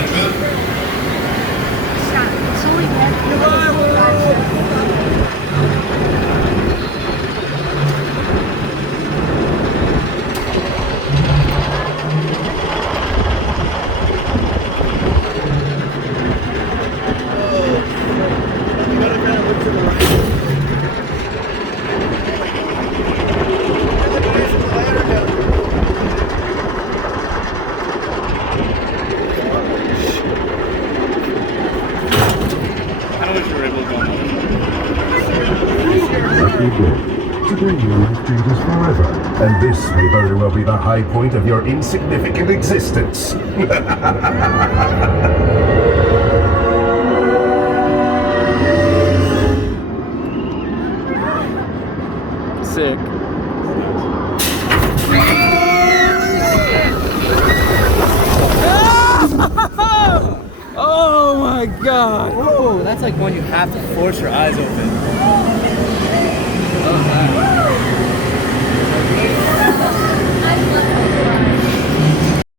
It's only red. Today your life changes forever, and this may very well be the high point of your insignificant existence. Sick. Oh my god! Whoa, that's like one you have to force your eyes open. Oh, wow.